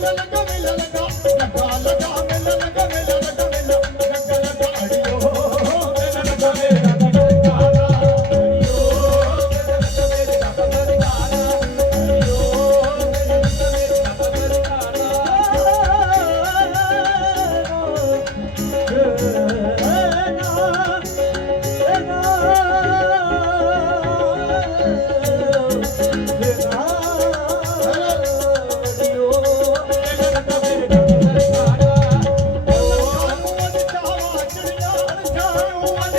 Thank you.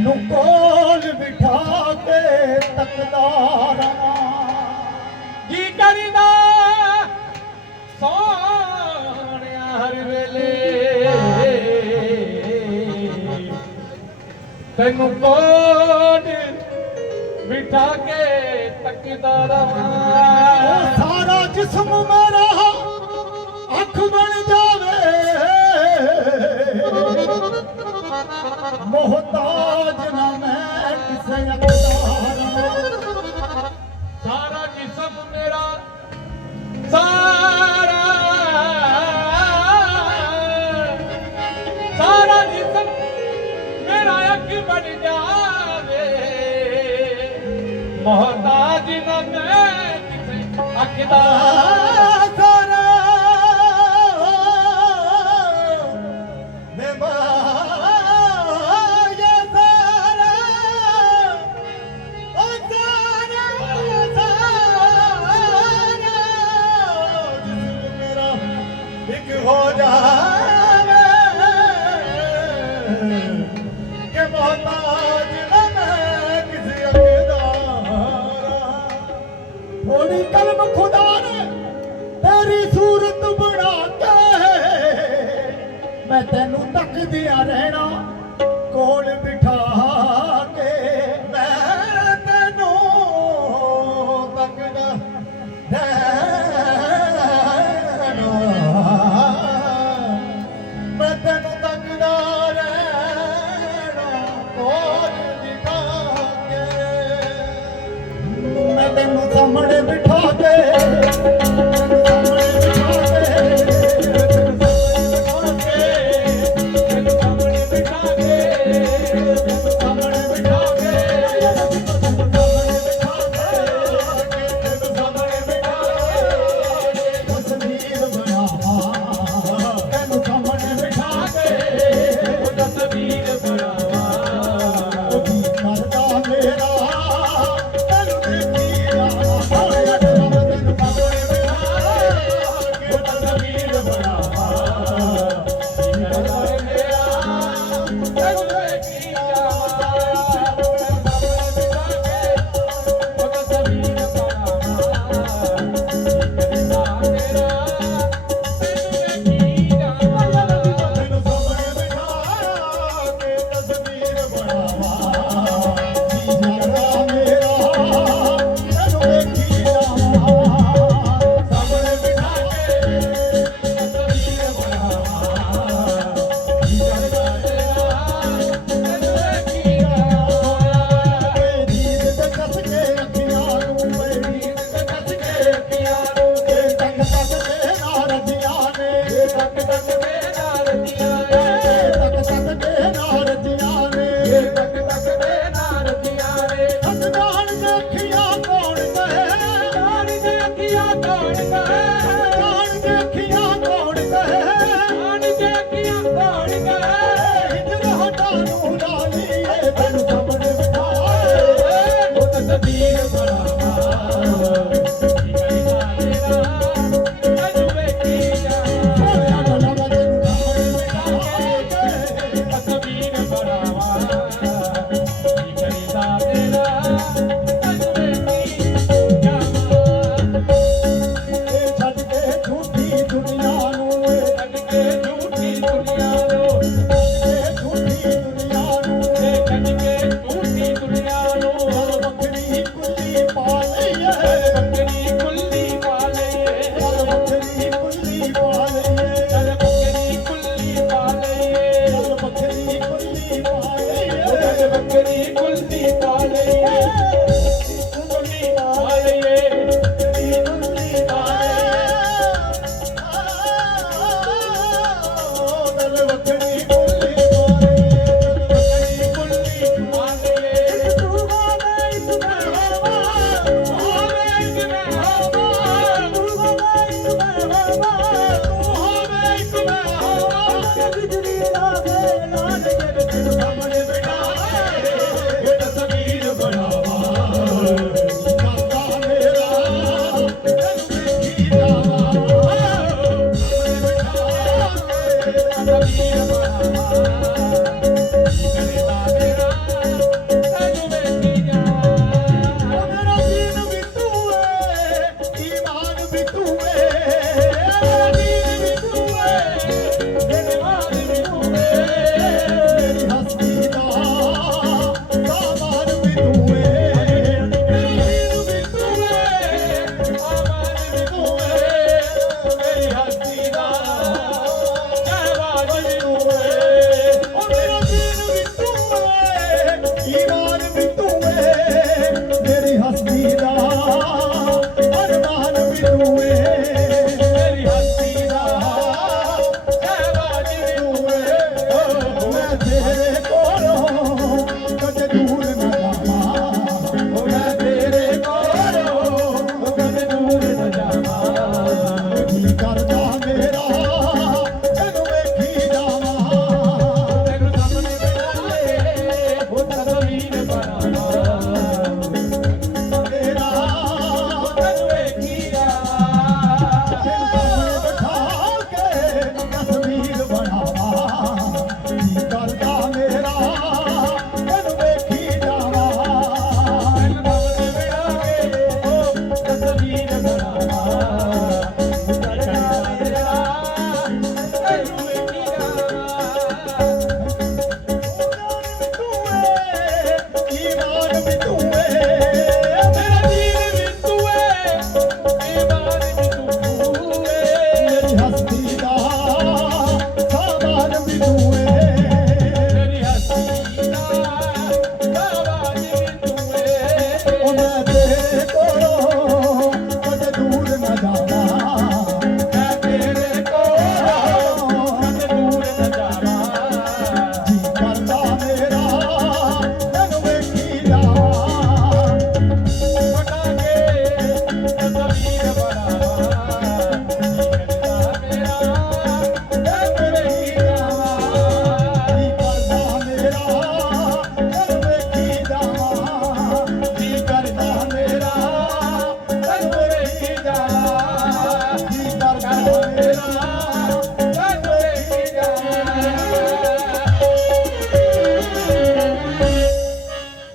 ਤੈਨੂੰ ਕੋਲ ਬਿਠਾ ਕੇ ਤੱਕਦਾ ਰਹਾ ਜੀ ਕਰੀਦਾ ਸੋਹਣਿਆ ਹਰ ਵੇਲੇ। ਤੈਨੂੰ ਕੋਲ ਬਿਠਾ ਕੇ ਤੱਕਦਾ ਰਹਾ ਮਹਤਾਜ ਨਾ ਮੈਂ ਕਿਸੇ ਅੱਖਦਾ ਮੈਂ ਤੈਨੂੰ ਤੱਕਦਿਆ ਰਹਿਣਾ।